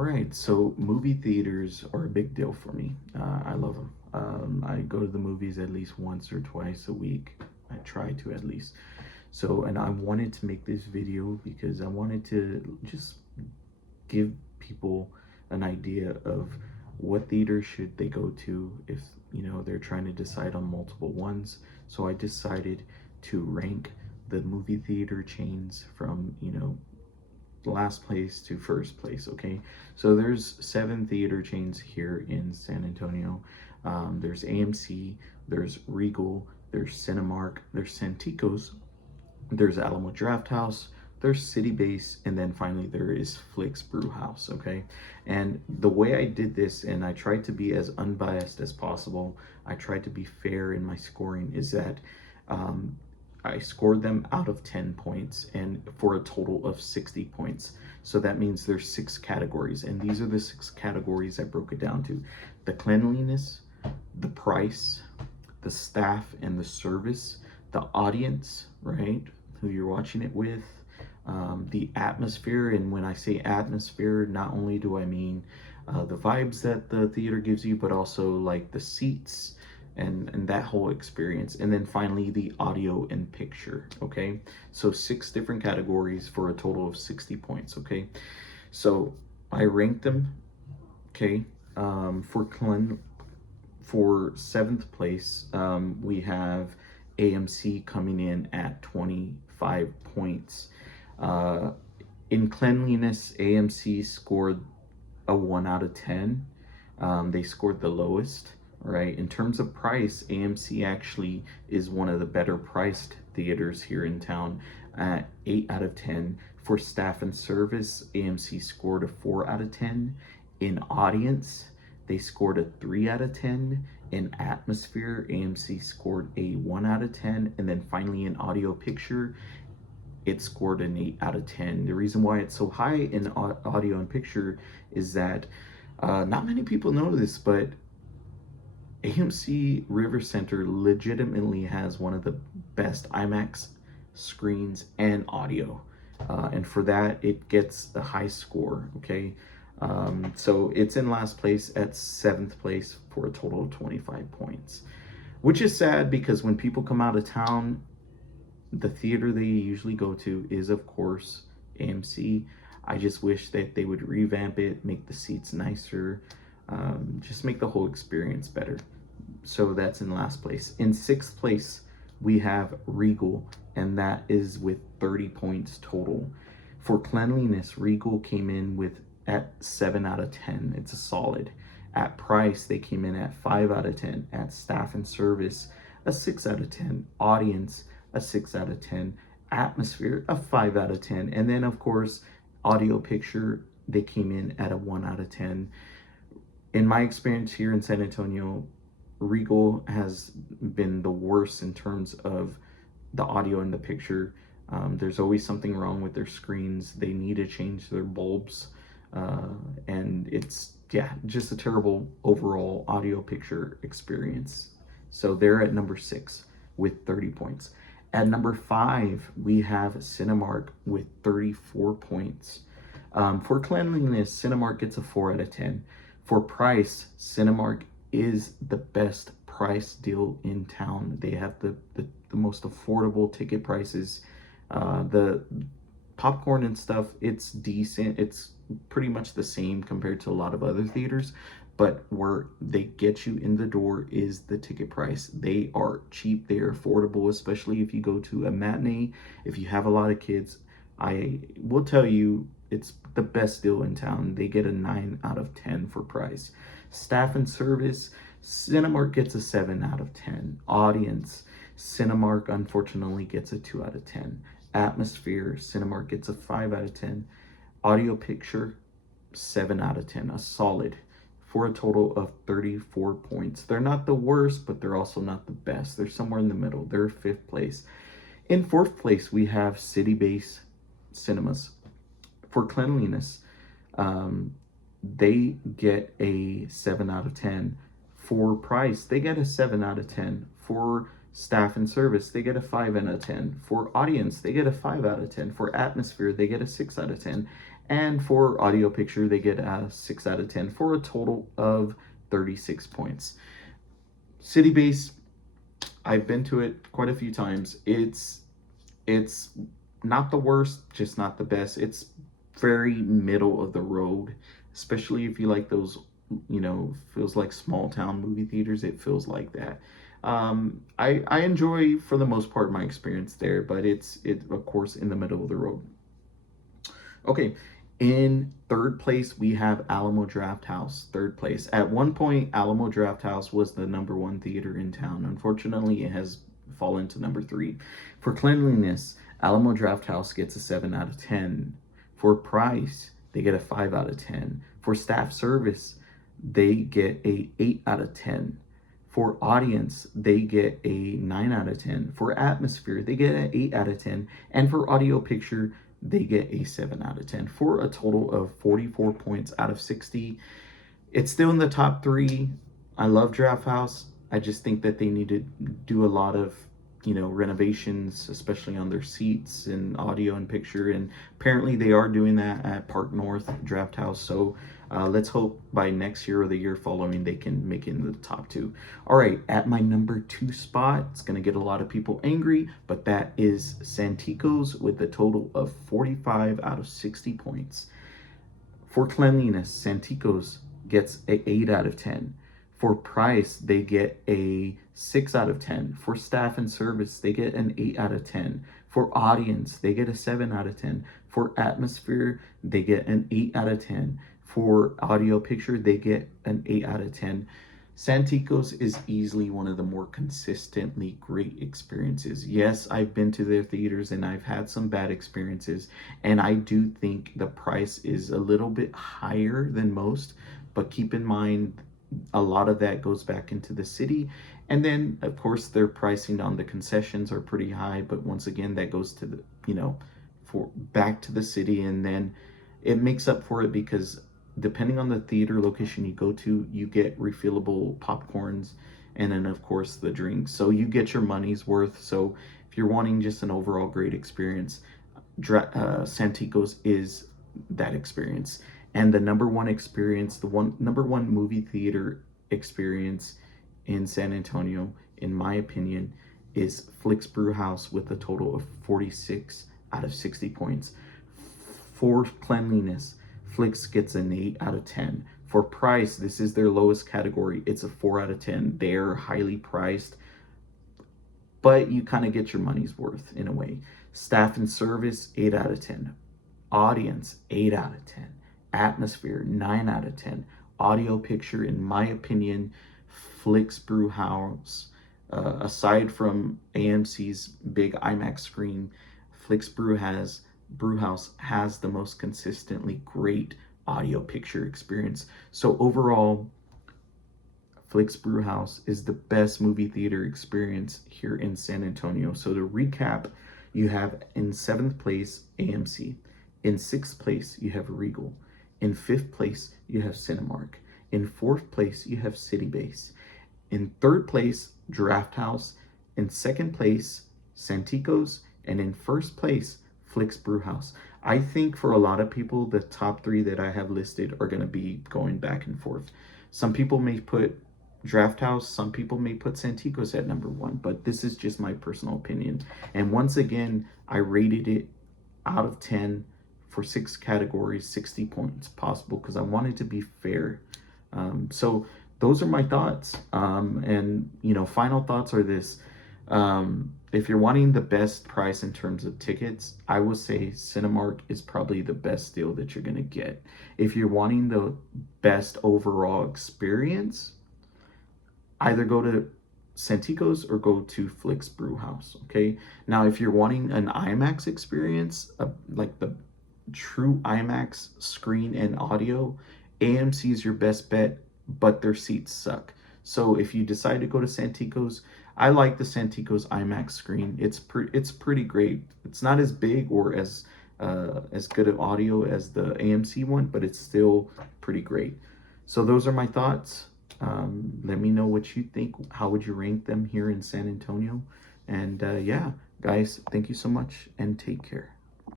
All right, so movie theaters are a big deal for me. I love them. I go to the movies at least once or twice a week. I try to at least. So, and I wanted to make this video because I wanted to just give people an idea of what theater should they go to if they're trying to decide on multiple ones. So I decided to rank the movie theater chains from last place to first place. Okay, so there's 7 theater chains here in San Antonio. There's AMC, there's Regal, there's Cinemark, there's Santikos, there's Alamo Drafthouse, there's City Base, and then finally there is Flix Brew House. Okay, and the way I did this, and I tried to be as unbiased as possible, I tried to be fair in my scoring, is that I scored them out of 10 points and for a total of 60 points. So that means there's 6 categories, and these are the 6 categories I broke it down to: the cleanliness, the price, the staff and the service, the audience, right, who you're watching it with, the atmosphere. And when I say atmosphere, not only do I mean the vibes that the theater gives you, but also like the seats and that whole experience. And then finally the audio and picture. Okay, so 6 different categories for a total of 60 points. Okay, so I ranked them. Okay, for 7th place, we have AMC coming in at 25 points. uh, in cleanliness, AMC scored a 1 out of 10. They scored the lowest, right? In terms of price, AMC actually is one of the better priced theaters here in town at 8 out of 10. For staff and service, AMC scored a 4 out of 10. In audience, they scored a 3 out of 10. In atmosphere, AMC scored a 1 out of 10. And then finally in audio picture, it scored an 8 out of 10. The reason why it's so high in audio and picture is that not many people know this, but AMC River Center legitimately has one of the best IMAX screens and audio. And for that, it gets a high score. Okay, so it's in last place at 7th place for a total of 25 points, which is sad because when people come out of town, the theater they usually go to is, of course, AMC. I just wish that they would revamp it, make the seats nicer, just make the whole experience better. So that's in last place. In 6th place, we have Regal, and that is with 30 points total. For cleanliness, Regal came in with at 7 out of 10. It's a solid. At price, they came in at 5 out of 10. At staff and service, a 6 out of 10. Audience, a 6 out of 10. Atmosphere, a 5 out of 10. And then, of course, audio picture, they came in at a 1 out of 10. In my experience here in San Antonio, Regal has been the worst in terms of the audio and the picture. There's always something wrong with their screens. They need to change their bulbs. And it's, yeah, just a terrible overall audio picture experience. So they're at number 6 with 30 points. At number 5, we have Cinemark with 34 points. For cleanliness, Cinemark gets a 4 out of 10. For price, Cinemark is the best price deal in town. They have the most affordable ticket prices. The popcorn and stuff, it's decent. It's pretty much the same compared to a lot of other theaters, but where they get you in the door is the ticket price. They are cheap, they are affordable, especially if you go to a matinee. If you have a lot of kids, I will tell you it's the best deal in town. They get a 9 out of 10 for price. Staff and service, Cinemark gets a 7 out of 10. Audience, Cinemark unfortunately gets a 2 out of 10. Atmosphere, Cinemark gets a 5 out of 10. Audio picture, 7 out of 10, a solid, for a total of 34 points. They're not the worst, but they're also not the best. They're somewhere in the middle. They're 5th place. In 4th place, we have City Base Cinemas. For cleanliness, they get a 7 out of 10. For price, they get a 7 out of 10. For staff and service, they get a 5 out of 10. For audience, they get a 5 out of 10. For atmosphere, they get a 6 out of 10. And for audio picture, they get a 6 out of 10 for a total of 36 points. City Base, I've been to it quite a few times. It's not the worst, just not the best. It's very middle of the road, especially if you like those, feels like small town movie theaters. It feels like that. I enjoy for the most part my experience there, but it's of course in the middle of the road. Okay, in third place we have Alamo Drafthouse. Third place. At one point, Alamo Drafthouse was the number one theater in town. Unfortunately, it has fallen to number 3. For cleanliness, Alamo Drafthouse gets a 7 out of 10. For price, they get a 5 out of 10. For staff service, they get a 8 out of 10. For audience, they get a 9 out of 10. For atmosphere, they get an 8 out of 10. And for audio picture, they get a 7 out of 10 for a total of 44 points out of 60. It's still in the top 3. I love Drafthouse. I just think that they need to do a lot of, renovations, especially on their seats and audio and picture. And apparently they are doing that at Park North Drafthouse. So let's hope by next year or the year following they can make it in the top 2. All right, at my number 2 spot, it's going to get a lot of people angry, but that is Santikos with a total of 45 out of 60 points. For cleanliness, Santikos gets an 8 out of 10. For price, they get a 6 out of 10. For staff and service, they get an 8 out of 10. For audience, they get a 7 out of 10. For atmosphere, they get an 8 out of 10. For audio picture, they get an 8 out of 10. Santikos is easily one of the more consistently great experiences. Yes, I've been to their theaters and I've had some bad experiences, and I do think the price is a little bit higher than most, but keep in mind a lot of that goes back into the city. And then of course their pricing on the concessions are pretty high, but once again that goes to the for back to the city, and then it makes up for it because depending on the theater location you go to, you get refillable popcorns and then of course the drinks, so you get your money's worth. So if you're wanting just an overall great experience, Santikos is that experience. And the number one experience, number one movie theater experience in San Antonio, in my opinion, is Flicks Brewhouse with a total of 46 out of 60 points. For cleanliness, Flicks gets an 8 out of 10. For price, this is their lowest category. It's a 4 out of 10. They're highly priced, but you kind of get your money's worth in a way. Staff and service, 8 out of 10. Audience, 8 out of 10. Atmosphere, 9 out of 10. Audio picture, in my opinion, Flicks Brewhouse, aside from AMC's big IMAX screen, Flicks Brewhouse has the most consistently great audio picture experience. So overall, Flicks Brewhouse is the best movie theater experience here in San Antonio. So to recap, you have in 7th place AMC. In 6th place, you have Regal. In 5th place, you have Cinemark. In 4th place, you have City Base. In 3rd place, Drafthouse. In 2nd place, Santikos. And in 1st place, Flicks Brewhouse. I think for a lot of people, the top 3 that I have listed are going to be going back and forth. Some people may put Drafthouse, some people may put Santikos at number 1, but this is just my personal opinion. And once again, I rated it out of 10 for 6 categories, 60 points possible, because I wanted to be fair. So those are my thoughts. And final thoughts are this. If you're wanting the best price in terms of tickets, I would say Cinemark is probably the best deal that you're gonna get. If you're wanting the best overall experience, either go to Santikos or go to Flicks Brewhouse. Okay. Now, if you're wanting an IMAX experience, like the true IMAX screen and audio, AMC is your best bet, but their seats suck. So if you decide to go to Santikos, I like the Santikos IMAX screen. It's pretty great. It's not as big or as good of audio as the AMC one, but it's still pretty great. So those are my thoughts. Let me know what you think. How would you rank them here in San Antonio? And yeah, guys, thank you so much and take care.